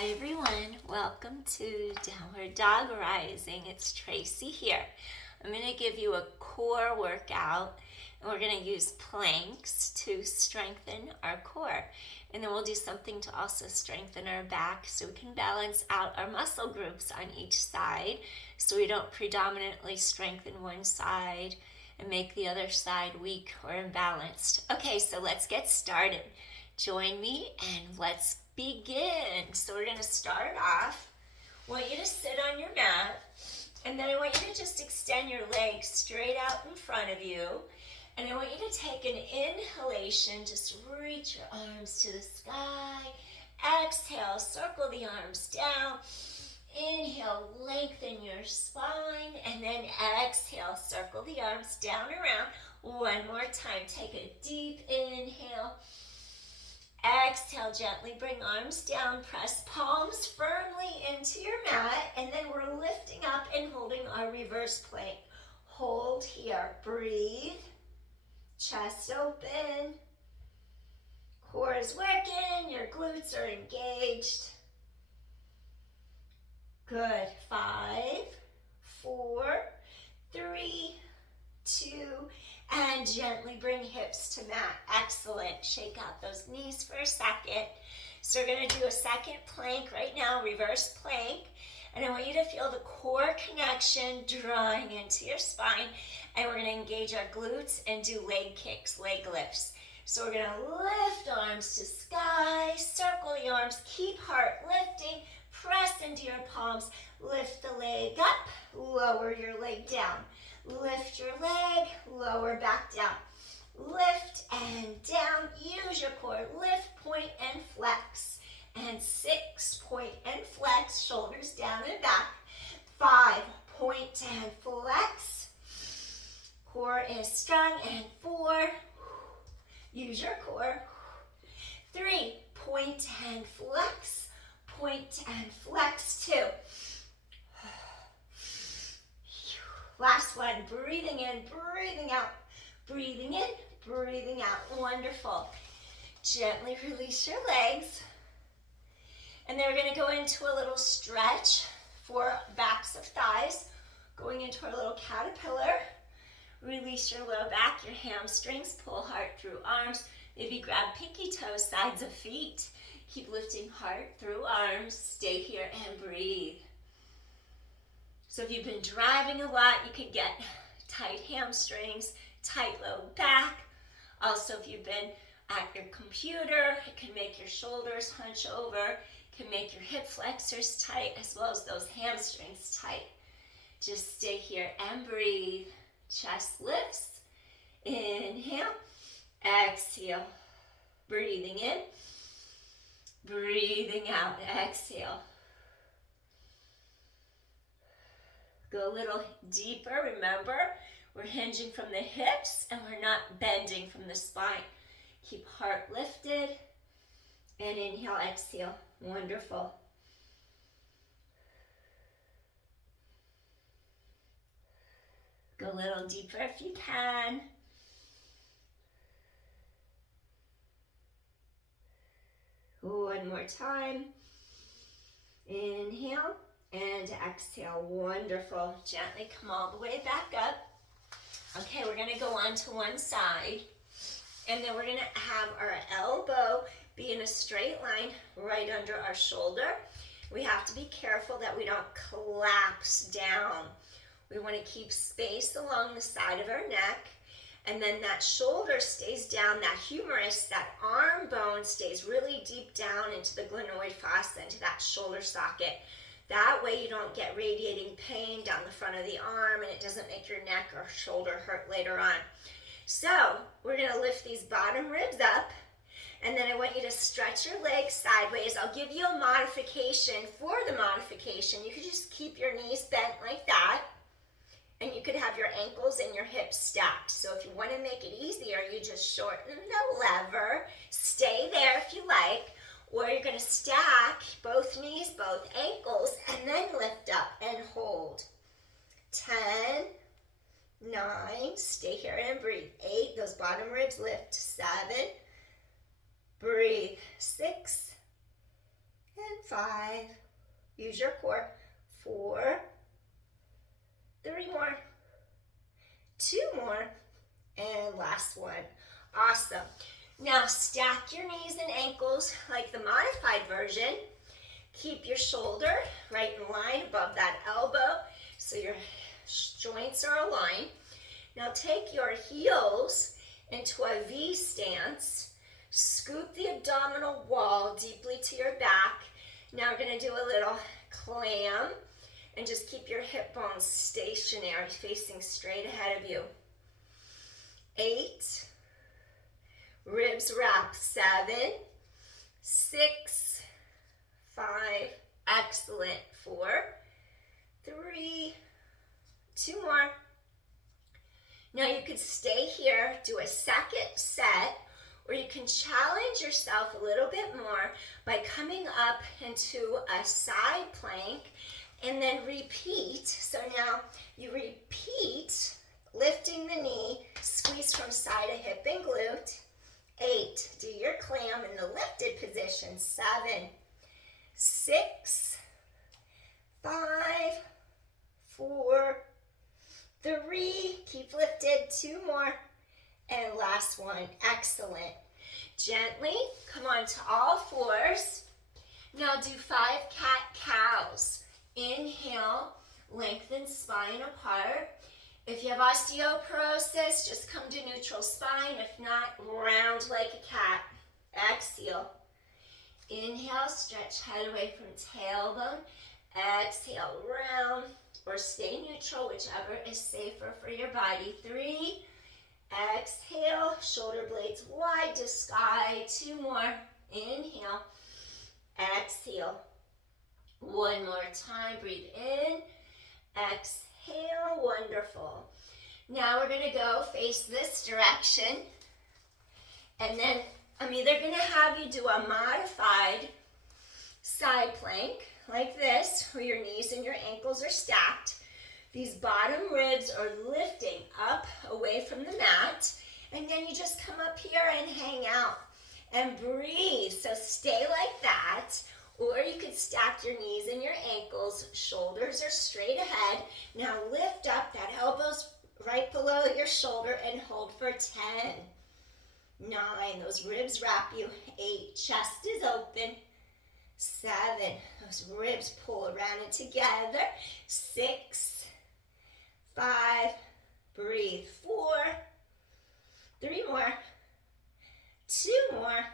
Hi everyone, welcome to Downward Dog Rising. It's Tracy here. I'm going to give you a core workout and we're going to use planks to strengthen our core. And then we'll do something to also strengthen our back so we can balance out our muscle groups on each side so we don't predominantly strengthen one side and make the other side weak or imbalanced. Okay, so let's get started. Join me and let's begin. So we're going to start off. I want you to sit on your mat, and then I want you to just extend your legs straight out in front of you. And I want you to take an inhalation, just reach your arms to the sky. Exhale, circle the arms down. Inhale, lengthen your spine, and then exhale, circle the arms down and around. One more time, take a deep inhale. Exhale, gently bring arms down, press palms firmly into your mat, and then we're lifting up and holding our reverse plank. Hold here, breathe, chest open, core is working, your glutes are engaged. Good, 5, 4, 3, 2, and gently bring hips to mat. Excellent. Shake out those knees for a second. So we're going to do a second plank right now, reverse plank. And I want you to feel the core connection drawing into your spine. And we're going to engage our glutes and do leg kicks, leg lifts. So we're going to lift arms to sky, circle the arms, keep heart lifting, press into your palms, lift the leg up, lower your leg down. Lift your leg, lower back down. Lift and down. Use your core. Lift, point, and flex. And 6, point and flex. Shoulders down and back. 5, point and flex. Core is strong. And 4, use your core. 3, point and flex. Point and flex. 2. Last one, breathing in, breathing out, breathing in, breathing out. Wonderful. Gently release your legs. And then we're going to go into a little stretch for backs of thighs. Going into our little caterpillar. Release your low back, your hamstrings, pull heart through arms. Maybe grab pinky toes, sides of feet. Keep lifting heart through arms. Stay here and breathe. So if you've been driving a lot, you can get tight hamstrings, tight low back. Also, if you've been at your computer, it can make your shoulders hunch over, it can make your hip flexors tight, as well as those hamstrings tight. Just stay here and breathe. Chest lifts. Inhale. Exhale. Breathing in. Breathing out. Exhale. Go a little deeper. Remember, we're hinging from the hips and we're not bending from the spine. Keep heart lifted. And inhale, exhale. Wonderful. Go a little deeper if you can. One more time. Inhale. And exhale, wonderful. Gently come all the way back up. Okay, we're gonna go on to one side. And then we're gonna have our elbow be in a straight line right under our shoulder. We have to be careful that we don't collapse down. We wanna keep space along the side of our neck. And then that shoulder stays down, that humerus, that arm bone stays really deep down into the glenoid fossa, into that shoulder socket. That way you don't get radiating pain down the front of the arm and it doesn't make your neck or shoulder hurt later on. So we're going to lift these bottom ribs up, and then I want you to stretch your legs sideways. I'll give you a modification. For the modification, you could just keep your knees bent like that, and you could have your ankles and your hips stacked. So if you want to make it easier, you just shorten the lever. Stay there if you like. Or you're going to stack both knees, both ankles, and then lift up and hold. 10, 9, stay here and breathe. 8, those bottom ribs lift. 7, breathe. 6, and 5. Use your core. 4. 3 more. 2 more. And last one. Awesome. Now stack your knees and ankles like the modified version. Keep your shoulder right in line above that elbow so your joints are aligned. Now take your heels into a V stance. Scoop the abdominal wall deeply to your back. Now we're going to do a little clam and just keep your hip bones stationary, facing straight ahead of you. 8. Ribs wrap. 7. 6. 5. Excellent. 4. 3. 2 more. Now you could stay here, do a second set, or you can challenge yourself a little bit more by coming up into a side plank and then repeat. So now you repeat, lifting the knee, squeeze from side of hip and glute. 8, do your clam in the lifted position. 7, 6, 5, 4, 3, keep lifted. 2 more, and last one. Excellent. Gently come on to all fours. Now do 5 cat-cows. Inhale, lengthen spine apart. If you have osteoporosis, just come to neutral spine. If not, round like a cat. Exhale. Inhale, stretch head away from tailbone. Exhale, round, or stay neutral, whichever is safer for your body. 3. Exhale, shoulder blades wide to sky. 2 more. Inhale. Exhale. 1 more time. Breathe in. Exhale. Wonderful. Now we're going to go face this direction. And then I'm either going to have you do a modified side plank like this, where your knees and your ankles are stacked. These bottom ribs are lifting up away from the mat. And then you just come up here and hang out and breathe. So stay like that. Or you could stack your knees and your ankles. Shoulders are straight ahead. Now lift up, that elbow's right below your shoulder, and hold for 10. 9, those ribs wrap you. 8, chest is open. 7, those ribs pull around and together. 6, 5, breathe. 4, 3 more, 2 more,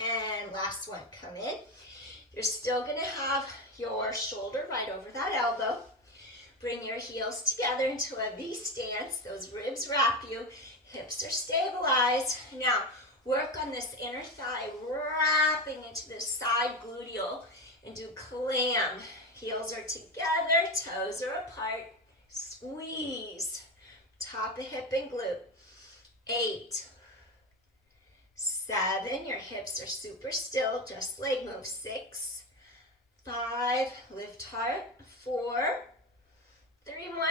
and last one. Come in. You're still going to have your shoulder right over that elbow. Bring your heels together into a V stance. Those ribs wrap you. Hips are stabilized. Now, work on this inner thigh, wrapping into the side gluteal, and do clam. Heels are together, toes are apart. Squeeze. Top of hip and glute. 8, 7, your hips are super still, just leg move. 6, 5, lift heart. 4, 3 more,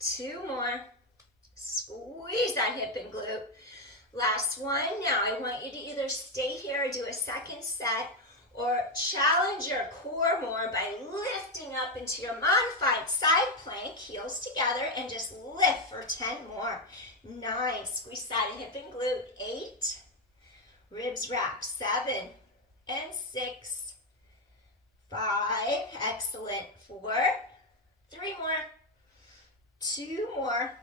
2 more, squeeze that hip and glute. Last one. Now I want you to either stay here or do a second set, or challenge your core more by lifting up into your modified side plank, heels together, and just lift for 10 more. 9, squeeze side of hip and glute. 8, ribs wrap. 7 and 6, 5, excellent. 4, 3 more, 2 more,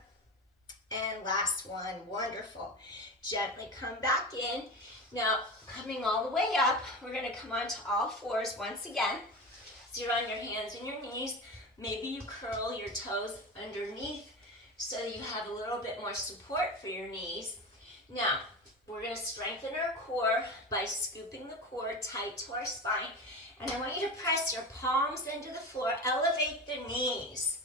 and last one. Wonderful. Gently come back in. Now, coming all the way up, we're going to come onto all fours once again. So you're on your hands and your knees. Maybe you curl your toes underneath so you have a little bit more support for your knees. Now, we're going to strengthen our core by scooping the core tight to our spine. And I want you to press your palms into the floor. Elevate the knees.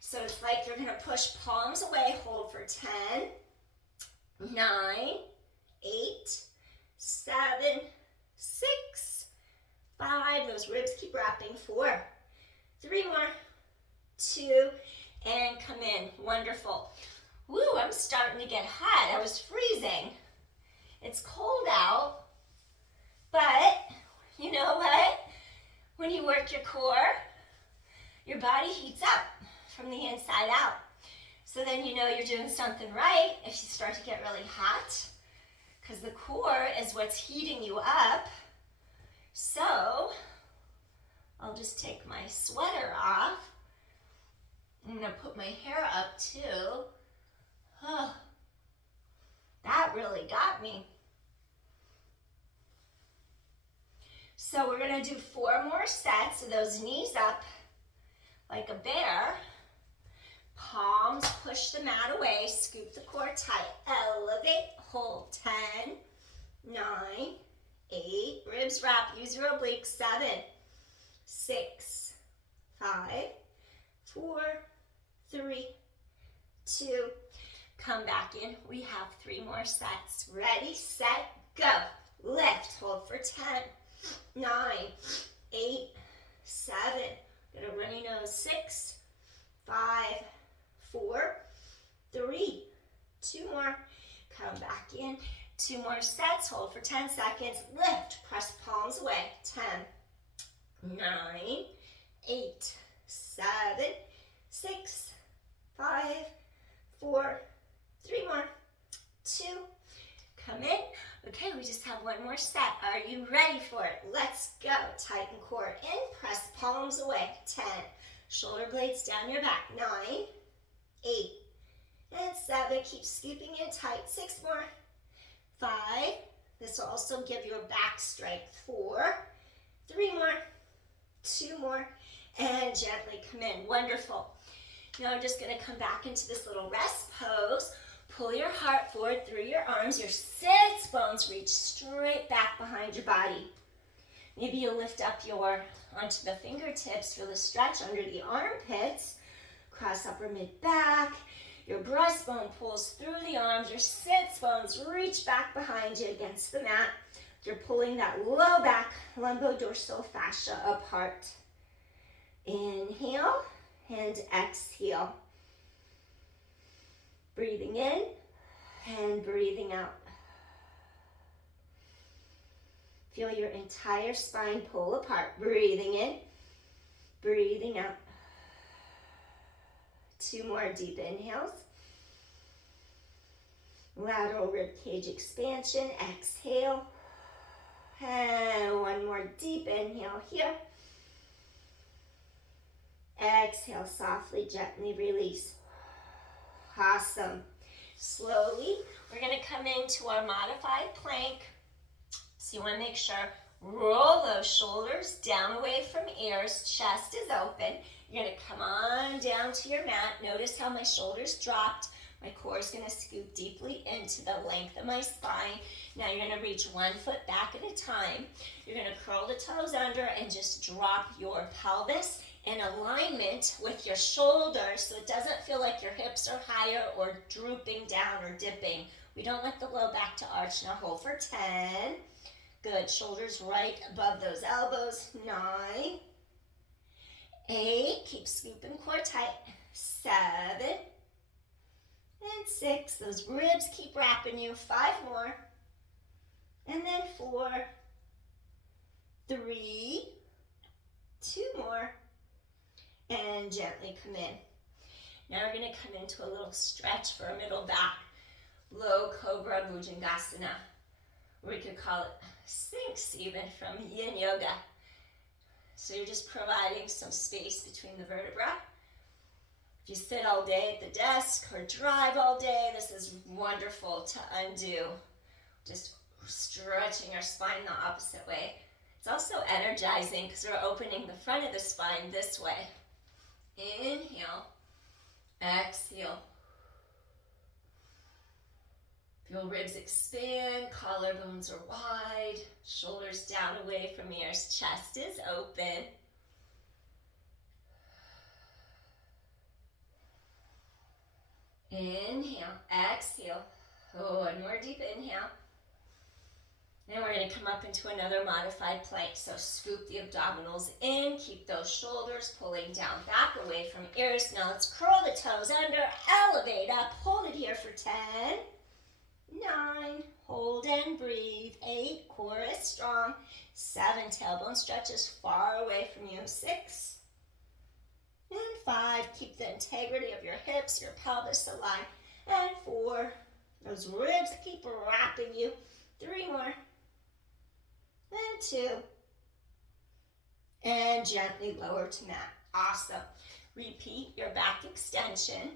So it's like you're going to push palms away. Hold for 10, 9, 8, 7, 6, 5. Those ribs keep wrapping. 4, 3 more, 2, and come in. Wonderful. Woo, I'm starting to get hot. I was freezing. It's cold out, but you know, work your core, your body heats up from the inside out. So then you know you're doing something right if you start to get really hot, because the core is what's heating you up. So I'll just take my sweater off. I'm going to put my hair up too. Oh, that really got me. So we're going to do 4 more sets of those knees up like a bear. Palms push the mat away, scoop the core tight, elevate, hold, 10, 9, 8, ribs wrap, use your obliques, 7, 6, 5, 4, 3, 2, come back in. We have 3 more sets. Ready, set, go. Lift, hold for 10, 9, 8, 7, get a runny nose, 6, 5, 4, 3, 2 more, come back in, 2 more sets, hold for 10 seconds, lift, press palms away, 10, 9, 8, 7, 6, 5, 4, 3 more, 2, come in. Okay, we just have 1 more set. Are you ready for it? Let's go. Tighten core in, press palms away, 10, shoulder blades down your back, 9, 8, and 7, keep scooping in tight, 6 more, 5, this will also give your back strength, 4, 3 more, 2 more, and gently come in, wonderful. Now we're just gonna come back into this little rest pose, pull your heart forward through your arms, your sits bones reach straight back behind your body. Maybe you lift up onto the fingertips for the stretch under the armpits, cross upper mid-back, your breastbone pulls through the arms, your sits bones reach back behind you against the mat. You're pulling that low back lumbodorsal fascia apart. Inhale and exhale. Breathing in and breathing out. Feel your entire spine pull apart. Breathing in, breathing out. 2 more deep inhales. Lateral rib cage expansion. Exhale. And 1 more deep inhale here. Exhale, softly, gently release. Awesome. Slowly, we're going to come into our modified plank. So you want to make sure, roll those shoulders down away from ears, chest is open. You're going to come on down to your mat. Notice how my shoulders dropped. My core is going to scoop deeply into the length of my spine. Now you're going to reach 1 foot back at a time. You're going to curl the toes under and just drop your pelvis in alignment with your shoulders so it doesn't feel like your hips are higher or drooping down or dipping. We don't want the low back to arch. Now hold for 10. Good. Shoulders right above those elbows. 9, 8. Keep scooping core tight. 7 and 6. Those ribs keep wrapping you. 5 more. And then 4, 3, 2 more. And gently come in. Now we're going to come into a little stretch for a middle back. Low Cobra Bhujangasana. We could call it Sphinx even from Yin Yoga. So you're just providing some space between the vertebrae. If you sit all day at the desk or drive all day, this is wonderful to undo. Just stretching our spine the opposite way. It's also energizing because we're opening the front of the spine this way. Inhale, exhale. Feel ribs expand, collarbones are wide, shoulders down away from ears, chest is open. Inhale, exhale. Oh, 1 more deep inhale. Then we're going to come up into another modified plank. So scoop the abdominals in, keep those shoulders pulling down back away from ears. Now let's curl the toes under, elevate up, hold it here for 10, 9, hold and breathe. 8, core is strong. 7, tailbone stretches far away from you. 6, and 5, keep the integrity of your hips, your pelvis aligned. And 4, those ribs keep wrapping you. 3 more. And 2. And gently lower to mat. Awesome. Repeat your back extension.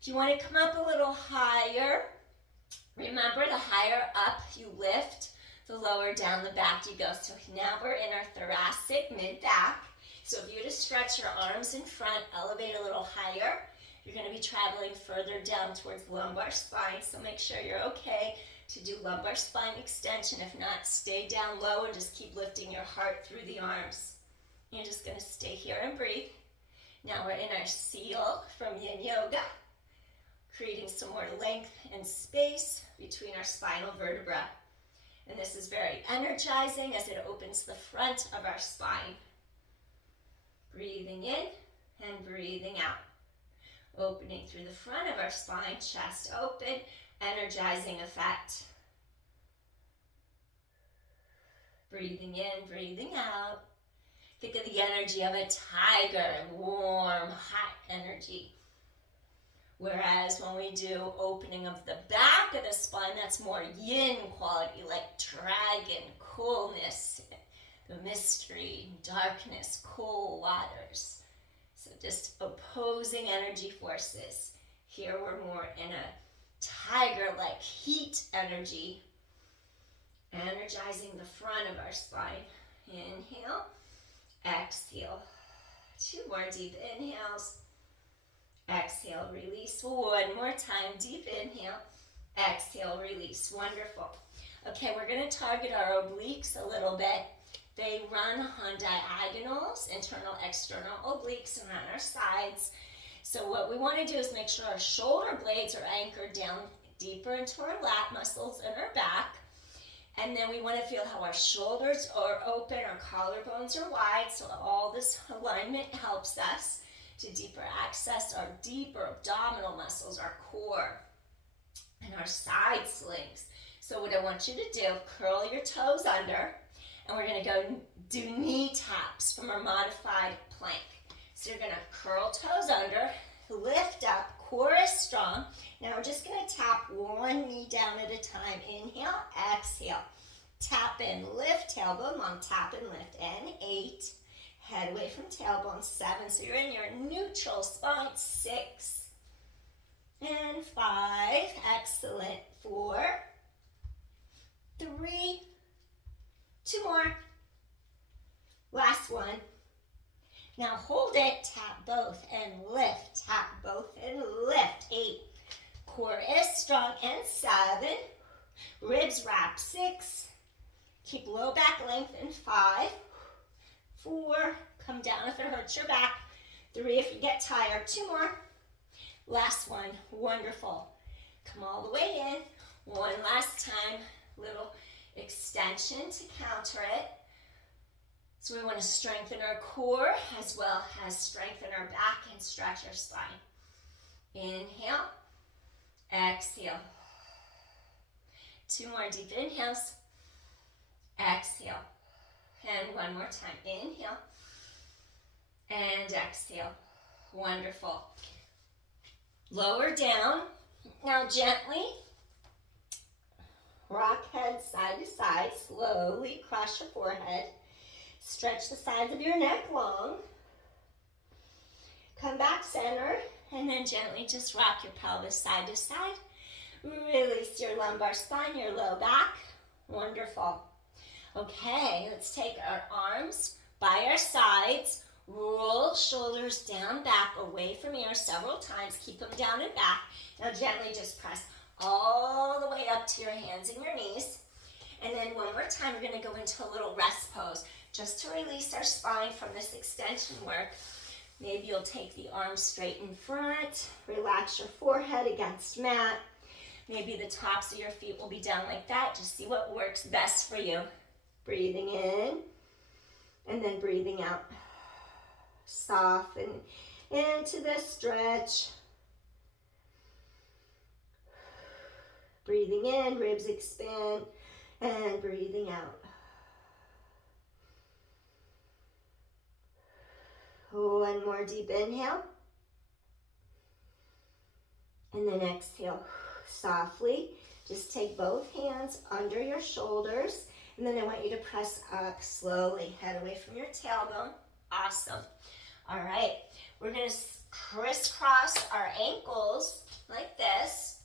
If you want to come up a little higher, remember the higher up you lift, the lower down the back you go. So now we're in our thoracic mid-back. So if you were to stretch your arms in front, elevate a little higher, you're going to be traveling further down towards the lumbar spine. So make sure you're okay to do lumbar spine extension. If not, stay down low and just keep lifting your heart through the arms. You're just going to stay here and breathe. Now we're in our seal from Yin Yoga, creating some more length and space between our spinal vertebrae. And this is very energizing as it opens the front of our spine. Breathing in and breathing out. Opening through the front of our spine, chest open, energizing effect. Breathing in, breathing out. Think of the energy of a tiger, warm, hot energy. Whereas when we do opening of the back of the spine, that's more yin quality, like dragon, coolness, the mystery, darkness, cool waters. So just opposing energy forces. Here we're more in a tiger-like heat energy, energizing the front of our spine. Inhale, exhale. 2 more deep inhales. Exhale, release. 1 more time, deep inhale. Exhale, release. Wonderful. Okay, we're going to target our obliques a little bit. They run on diagonals, internal, external obliques around our sides. So what we want to do is make sure our shoulder blades are anchored down deeper into our lat muscles and our back. And then we want to feel how our shoulders are open, our collarbones are wide, so all this alignment helps us to deeper access our deeper abdominal muscles, our core, and our side slings. So what I want you to do, curl your toes under, and we're going to go do knee taps from our modified plank. So you're going to curl toes under, lift up, core is strong. Now we're just going to tap one knee down at a time. Inhale, exhale. Tap in, lift, tailbone long, tap and lift. And 8, head away from tailbone. 7, so you're in your neutral spine. 6, and 5, excellent. 4, 3, 2 more. Last one. Now hold it, tap both and lift. Tap both and lift. 8. Core is strong. And 7. Ribs wrap. 6. Keep low back length. And 5. 4. Come down if it hurts your back. 3 if you get tired. 2 more. Last one. Wonderful. Come all the way in. One last time. Little extension to counter it. So we want to strengthen our core as well as strengthen our back and stretch our spine. Inhale, exhale. 2 more deep inhales. Exhale. And 1 more time. Inhale and exhale. Wonderful. Lower down. Now gently rock head side to side. Slowly cross your forehead. Stretch the sides of your neck long. Come back center, and then gently just rock your pelvis side to side. Release your lumbar spine, your low back. Wonderful. Okay, let's take our arms by our sides. Roll shoulders down, back, away from ears several times. Keep them down and back. Now gently just press all the way up to your hands and your knees. And then one more time, we're going to go into a little rest pose just to release our spine from this extension work. Maybe you'll take the arms straight in front. Relax your forehead against mat. Maybe the tops of your feet will be down like that. Just see what works best for you. Breathing in and then breathing out. Soften into the stretch. Breathing in, ribs expand, and breathing out. One more deep inhale. And then exhale softly. Just take both hands under your shoulders. And then I want you to press up slowly. Head away from your tailbone. Awesome. All right. We're going to crisscross our ankles like this.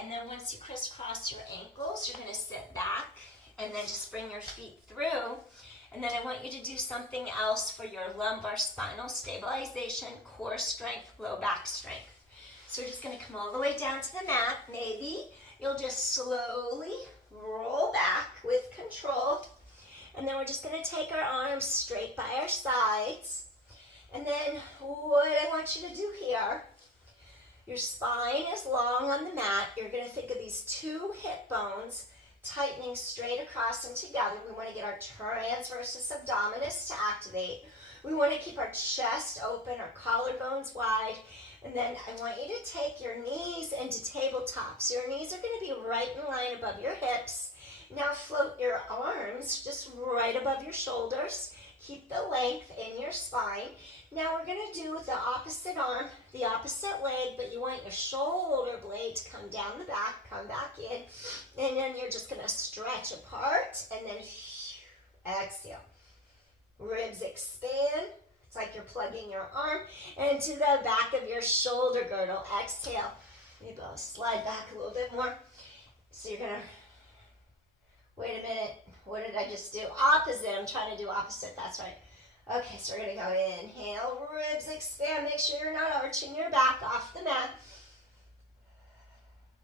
And then once you crisscross your ankles, you're going to sit back and then just bring your feet through. And then I want you to do something else for your lumbar spinal stabilization, core strength, low back strength. So we're just going to come all the way down to the mat. Maybe you'll just slowly roll back with control. And then we're just going to take our arms straight by our sides. And then what I want you to do here, your spine is long on the mat. You're going to think of these two hip bones tightening straight across and together. We want to get our transversus abdominis to activate. We want to keep our chest open, our collarbones wide. And then I want you to take your knees into tabletop. So your knees are going to be right in line above your hips. Now float your arms just right above your shoulders. Keep the length in your spine. Now we're going to do the opposite arm, the opposite leg, but you want your shoulder blade to come down the back, come back in, and then you're just going to stretch apart, and then exhale. Ribs expand. It's like you're plugging your arm into the back of your shoulder girdle. Exhale. Maybe I'll slide back a little bit more. So you're going to, wait a minute, what did I just do? Opposite, I'm trying to do opposite, that's right. Okay, so we're going to go inhale, ribs expand. Make sure you're not arching your back off the mat.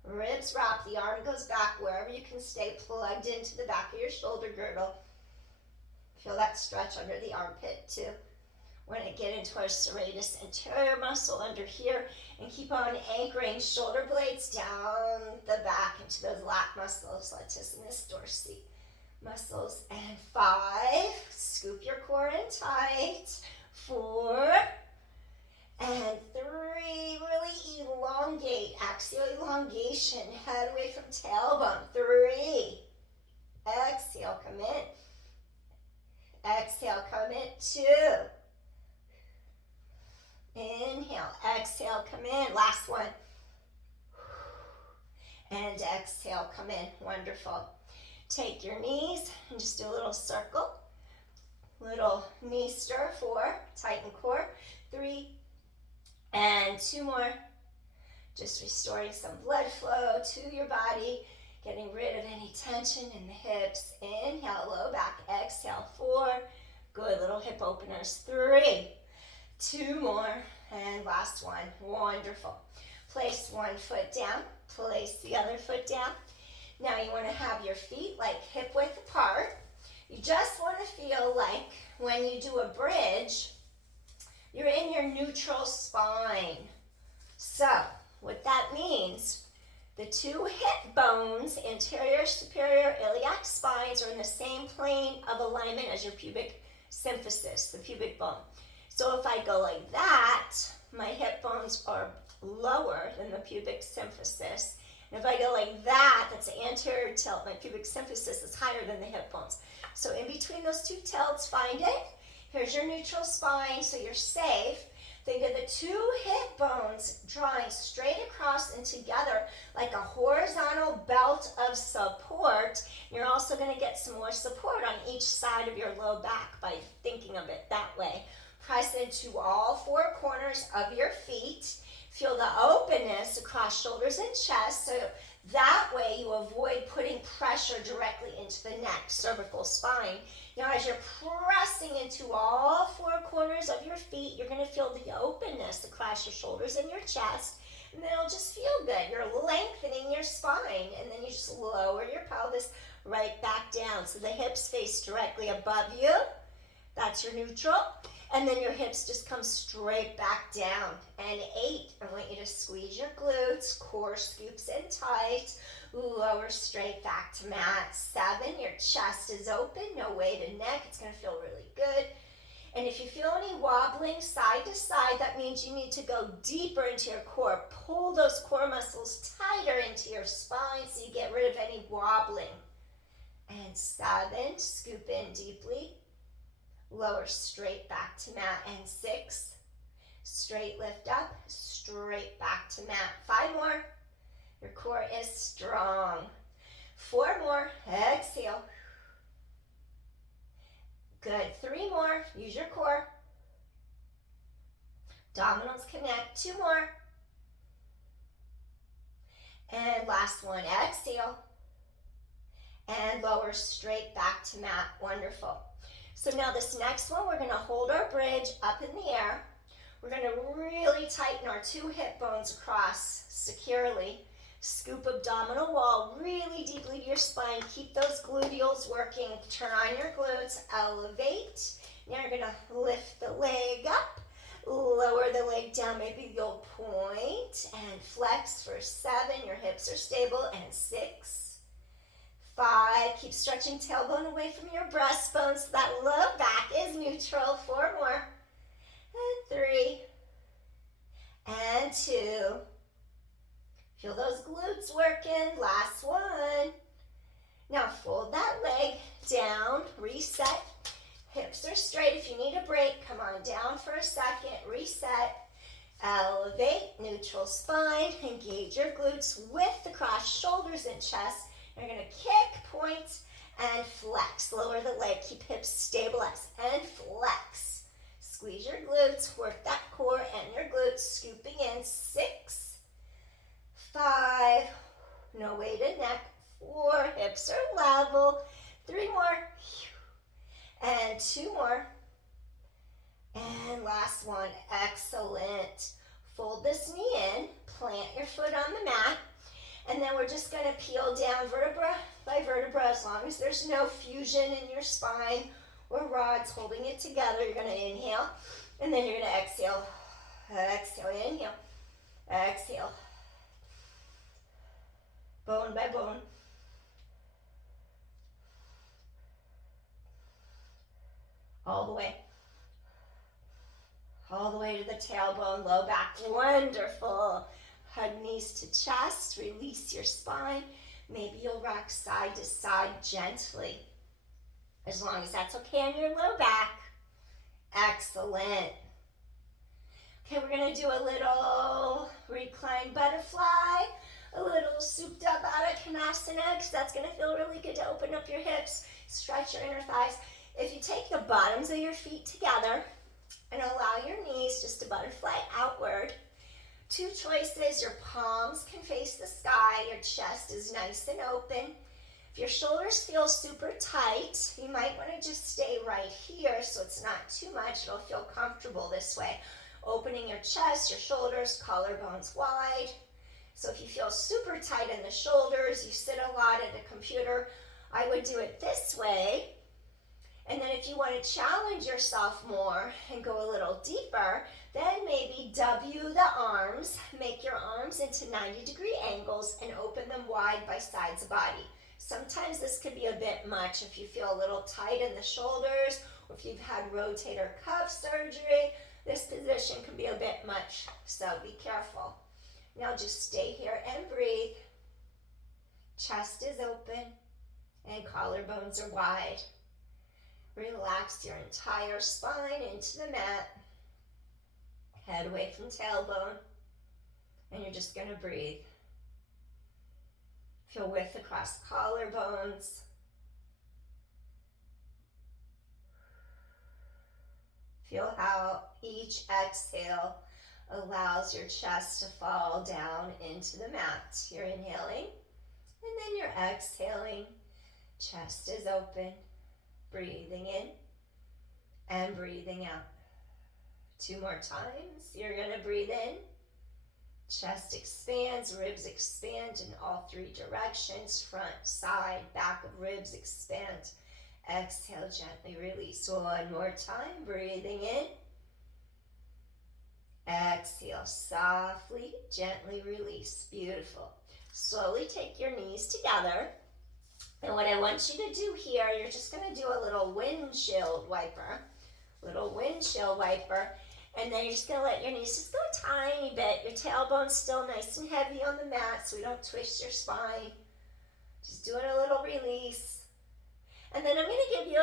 Ribs wrap, the arm goes back wherever you can stay plugged into the back of your shoulder girdle. Feel that stretch under the armpit too. We're going to get into our serratus anterior muscle under here and keep on anchoring shoulder blades down the back into those lat muscles, latissimus dorsi muscles. And 5, scoop your core in tight. 4, and 3, really elongate, axial elongation, head away from tailbone. 3, exhale, come in. Exhale, come in. 2, inhale, exhale, come in. Last one. And exhale, come in. Wonderful. Take your knees and just do a little circle. Little knee stir. 4, tighten core. 3, and 2 more. Just restoring some blood flow to your body. Getting rid of any tension in the hips. Inhale, low back. Exhale, 4. Good, little hip openers. 3, 2 more, and last one. Wonderful. Place one foot down, place the other foot down. Now you want to have your feet like hip width apart. You just want to feel like when you do a bridge, you're in your neutral spine. So what that means, the 2 hip bones, anterior, superior, iliac spines, are in the same plane of alignment as your pubic symphysis, the pubic bone. So if I go like that, my hip bones are lower than the pubic symphysis. And if I go like that, that's the anterior tilt. My pubic symphysis is higher than the hip bones. So in between those 2 tilts, find it. Here's your neutral spine, so you're safe. Think of the 2 hip bones drawing straight across and together like a horizontal belt of support. You're also going to get some more support on each side of your low back by thinking of it that way. Press into all 4 corners of your feet. Feel the openness across shoulders and chest, so that way you avoid putting pressure directly into the neck, cervical spine. Now as you're pressing into all 4 corners of your feet, you're going to feel the openness across your shoulders and your chest, and then it'll just feel good. You're lengthening your spine, and then you just lower your pelvis right back down. So the hips face directly above you. That's your neutral. And then your hips just come straight back down. And 8, I want you to squeeze your glutes, core scoops in tight, lower straight back to mat. 7, your chest is open, no weight in neck. It's going to feel really good. And if you feel any wobbling side to side, that means you need to go deeper into your core. Pull those core muscles tighter into your spine so you get rid of any wobbling. And 7, scoop in deeply. Lower straight back to mat. And 6, straight lift up, straight back to mat. 5 more. Your core is strong. 4 more. Exhale. Good. 3 more. Use your core. Abdominals connect. 2 more. And last one. Exhale. And lower straight back to mat. Wonderful. So now this next one, we're going to hold our bridge up in the air. We're going to really tighten our 2 hip bones across securely. Scoop abdominal wall really deeply to your spine. Keep those gluteals working. Turn on your glutes. Elevate. Now you're going to lift the leg up. Lower the leg down. Maybe you'll point and flex for 7. Your hips are stable. And 6, 5. Keep stretching tailbone away from your breastbone so that low back is neutral. 4 more. And 3. And 2. Feel those glutes working. Last one. Now fold that leg down. Reset. Hips are straight. If you need a break, come on down for a second. Reset. Elevate. Neutral spine. Engage your glutes with the crossed shoulders and chest. You're going to kick, point, and flex. Lower the leg. Keep hips stabilized. And flex. Squeeze your glutes. Work that core and your glutes. Scooping in. 6. 5, no weighted neck. 4, hips are level. 3 more. And 2 more. And last one. Excellent. Fold this knee in. Plant your foot on the mat. And then we're just going to peel down vertebra by vertebra as long as there's no fusion in your spine or rods holding it together. You're going to inhale. And then you're going to exhale. Exhale. Inhale. Exhale. Bone by bone. All the way. All the way to the tailbone, low back. Wonderful. Hug knees to chest. Release your spine. Maybe you'll rock side to side gently. As long as that's okay on your low back. Excellent. Okay, we're going to do a little reclined butterfly. A little souped up Uttanasana, because that's going to feel really good to open up your hips, stretch your inner thighs. If you take the bottoms of your feet together and allow your knees just to butterfly outward, 2 choices. Your palms can face the sky. Your chest is nice and open. If your shoulders feel super tight, you might want to just stay right here so it's not too much. It'll feel comfortable this way. Opening your chest, your shoulders, collarbones wide. So if you feel super tight in the shoulders, you sit a lot at a computer, I would do it this way. And then if you want to challenge yourself more and go a little deeper, then maybe W the arms, make your arms into 90-degree angles and open them wide by sides of body. Sometimes this could be a bit much if you feel a little tight in the shoulders, or if you've had rotator cuff surgery, this position can be a bit much, so be careful. Now just stay here and breathe. Chest is open and collarbones are wide. Relax your entire spine into the mat. Head away from tailbone. And you're just going to breathe. Feel width across collarbones. Feel how each exhale allows your chest to fall down into the mat. You're inhaling, and then you're exhaling. Chest is open. Breathing in and breathing out. 2 more times. You're going to breathe in. Chest expands, ribs expand in all 3 directions. Front, side, back of ribs expand. Exhale, gently release. 1 more time. Breathing in. Exhale, softly, gently release. Beautiful. Slowly take your knees together. And what I want you to do here, you're just going to do a little windshield wiper. little windshield wiper. And then you're just going to let your knees just go a tiny bit. Your tailbone's still nice and heavy on the mat so we don't twist your spine. Just doing a little release. And then I'm going to give you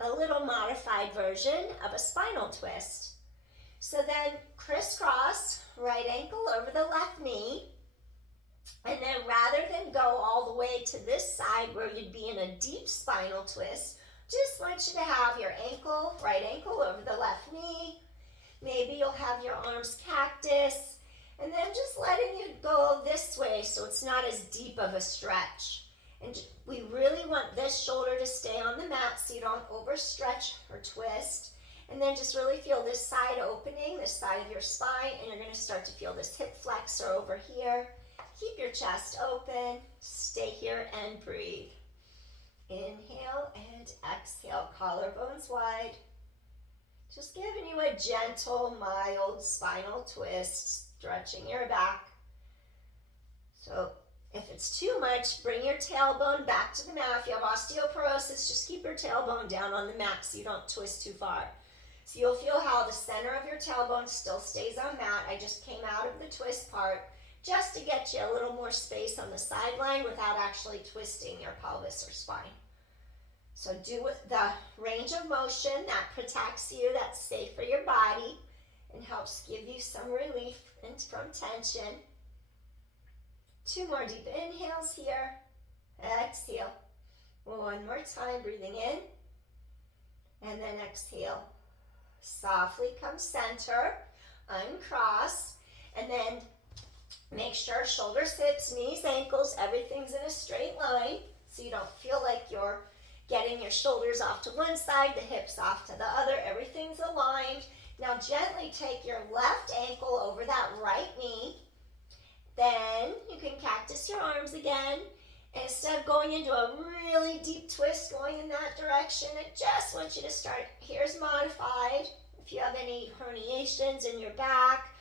a little modified version of a spinal twist. So then crisscross, right ankle over the left knee. And then rather than go all the way to this side where you'd be in a deep spinal twist, just want you to have your ankle, right ankle over the left knee. Maybe you'll have your arms cactus. And then just letting you go this way so it's not as deep of a stretch. And we really want this shoulder to stay on the mat so you don't overstretch or twist. And then just really feel this side opening, this side of your spine, and you're going to start to feel this hip flexor over here. Keep your chest open, stay here and breathe. Inhale and exhale, collarbones wide. Just giving you a gentle, mild spinal twist, stretching your back. So if it's too much, bring your tailbone back to the mat. If you have osteoporosis, just keep your tailbone down on the mat so you don't twist too far. So you'll feel how the center of your tailbone still stays on mat. I just came out of the twist part just to get you a little more space on the sideline without actually twisting your pelvis or spine. So do the range of motion that protects you, that's safe for your body, and helps give you some relief from tension. 2 more deep inhales here. Exhale. One more time, breathing in. And then exhale. Softly come center, uncross, and then make sure shoulders, hips, knees, ankles, everything's in a straight line so you don't feel like you're getting your shoulders off to one side, the hips off to the other, everything's aligned. Now gently take your left ankle over that right knee. Then you can cactus your arms again. And instead of going into a really deep twist going in that direction, I just want you to start, here's modified. If you have any herniations in your back,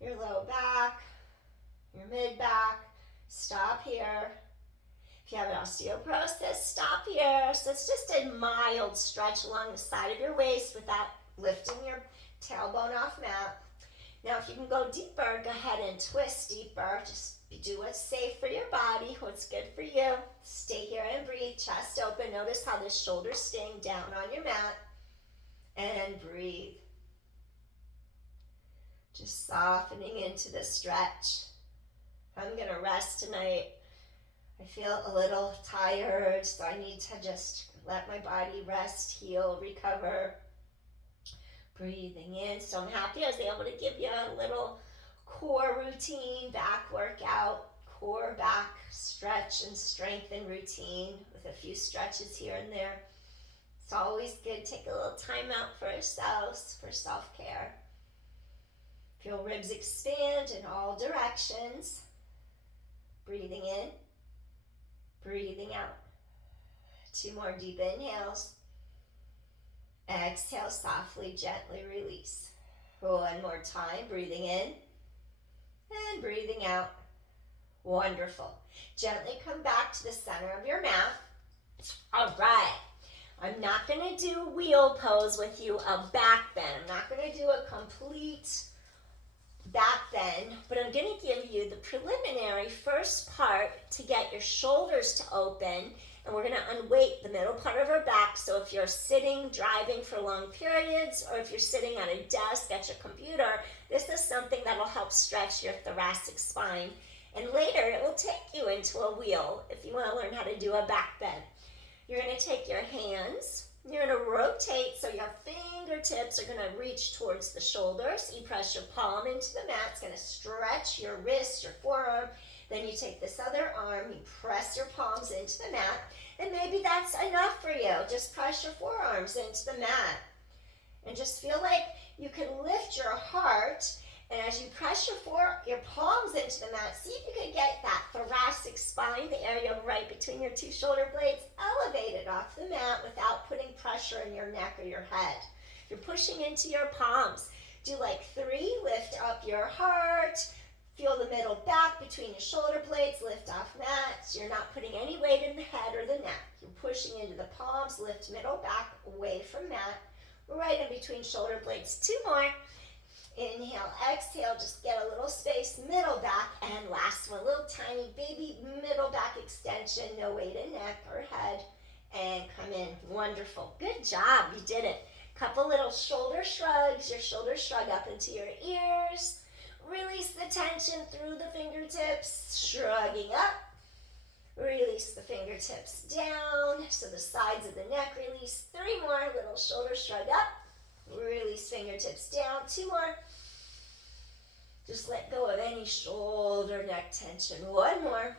your low back, your mid back, stop here. If you have an osteoporosis, stop here. So it's just a mild stretch along the side of your waist without lifting your tailbone off mat. Now if you can go deeper, go ahead and twist deeper. Just do what's safe for your body, what's good for you. Stay here and breathe, chest open. Notice how this shoulder's staying down on your mat. And breathe. Just softening into the stretch. I'm going to rest tonight. I feel a little tired, so I need to just let my body rest, heal, recover. Breathing in. So I'm happy I was able to give you a little core routine, back workout, core back stretch and strengthen routine with a few stretches here and there. It's always good to take a little time out for ourselves, for self-care. Feel ribs expand in all directions. Breathing in, breathing out. 2 more deep inhales. Exhale, softly, gently release. 1 more time, breathing in and breathing out. Wonderful. Gently come back to the center of your mat. All right. I'm not going to do a wheel pose with you, a back bend. I'm not going to do a complete back bend, but I'm going to give you the preliminary first part to get your shoulders to open, and we're going to unweight the middle part of our back. So if you're sitting, driving for long periods, or if you're sitting at a desk at your computer, this is something that will help stretch your thoracic spine. And later, it will take you into a wheel if you want to learn how to do a back bend. You're going to take your hands, you're going to rotate so your fingertips are going to reach towards the shoulders. You press your palm into the mat. It's going to stretch your wrist, your forearm. Then you take this other arm, you press your palms into the mat, and maybe that's enough for you. Just press your forearms into the mat. And just feel like you can lift your heart, and as you press your palms into the mat, see if you can get that thoracic spine, the area right between your 2 shoulder blades, elevated off the mat without putting pressure in your neck or your head. You're pushing into your palms. Do like 3, lift up your heart. Feel the middle back between your shoulder blades, lift off mat. So you're not putting any weight in the head or the neck. You're pushing into the palms, lift middle back away from mat. right in between shoulder blades. 2 more. Inhale, exhale, just get a little space, middle back, and last one, little tiny baby middle back extension, no weight in neck or head, and come in. Wonderful. Good job. You did it. Couple little shoulder shrugs. Your shoulders shrug up into your ears. Release the tension through the fingertips, shrugging up. Release the fingertips down, so the sides of the neck release. 3 more, little shoulder shrug up. Release fingertips down. 2 more. Just let go of any shoulder, neck tension. 1 more.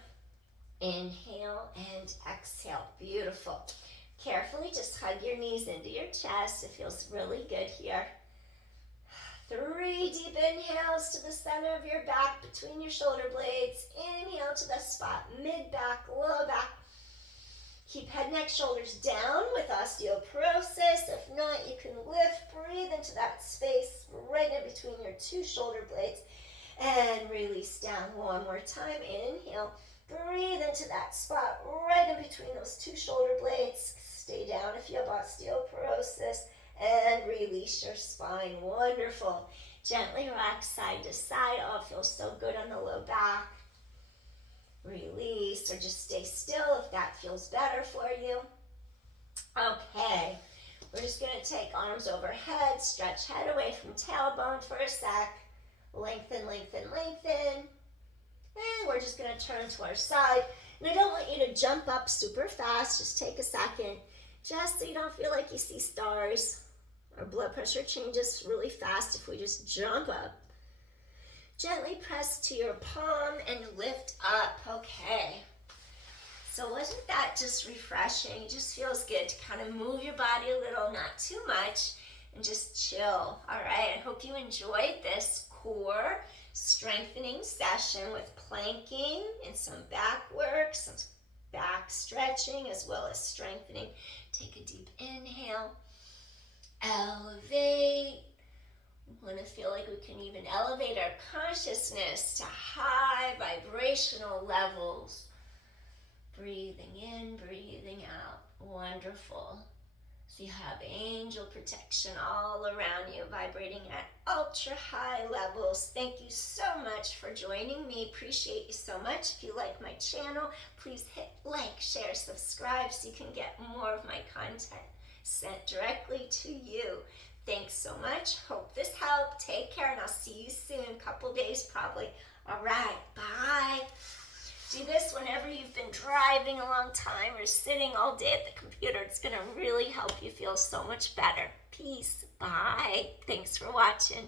Inhale and exhale. Beautiful. Carefully just hug your knees into your chest. It feels really good here. 3 deep inhales to the center of your back, between your shoulder blades. Inhale to the spot, mid-back, low back. Keep head, neck, shoulders down with osteoporosis. If not, you can lift, breathe into that space right in between your 2 shoulder blades. And release down 1 more time. Inhale, breathe into that spot right in between those 2 shoulder blades. Stay down if you have osteoporosis. And release your spine. Wonderful. Gently rock side to side. Oh, it feels so good on the low back. Release, or just stay still if that feels better for you. Okay, we're just going to take arms overhead, stretch head away from tailbone for a sec. Lengthen, lengthen, lengthen. And we're just going to turn to our side. And I don't want you to jump up super fast. Just take a second, just so you don't feel like you see stars. Our blood pressure changes really fast if we just jump up. Gently press to your palm and lift up. Okay. So wasn't that just refreshing? It just feels good to kind of move your body a little, not too much, and just chill. All right. I hope you enjoyed this core strengthening session with planking and some back work, some back stretching, as well as strengthening. Take a deep inhale. Elevate. We want to feel like we can even elevate our consciousness to high vibrational levels. Breathing in, breathing out. Wonderful. So you have angel protection all around you, vibrating at ultra high levels. Thank you so much for joining me. Appreciate you so much. If you like my channel, please hit like, share, subscribe so you can get more of my content sent directly to you. Thanks so much. Hope this helped. Take care, and I'll see you soon. Couple days probably. All right. Bye. Do this whenever you've been driving a long time or sitting all day at the computer. It's going to really help you feel so much better. Peace. Bye. Thanks for watching.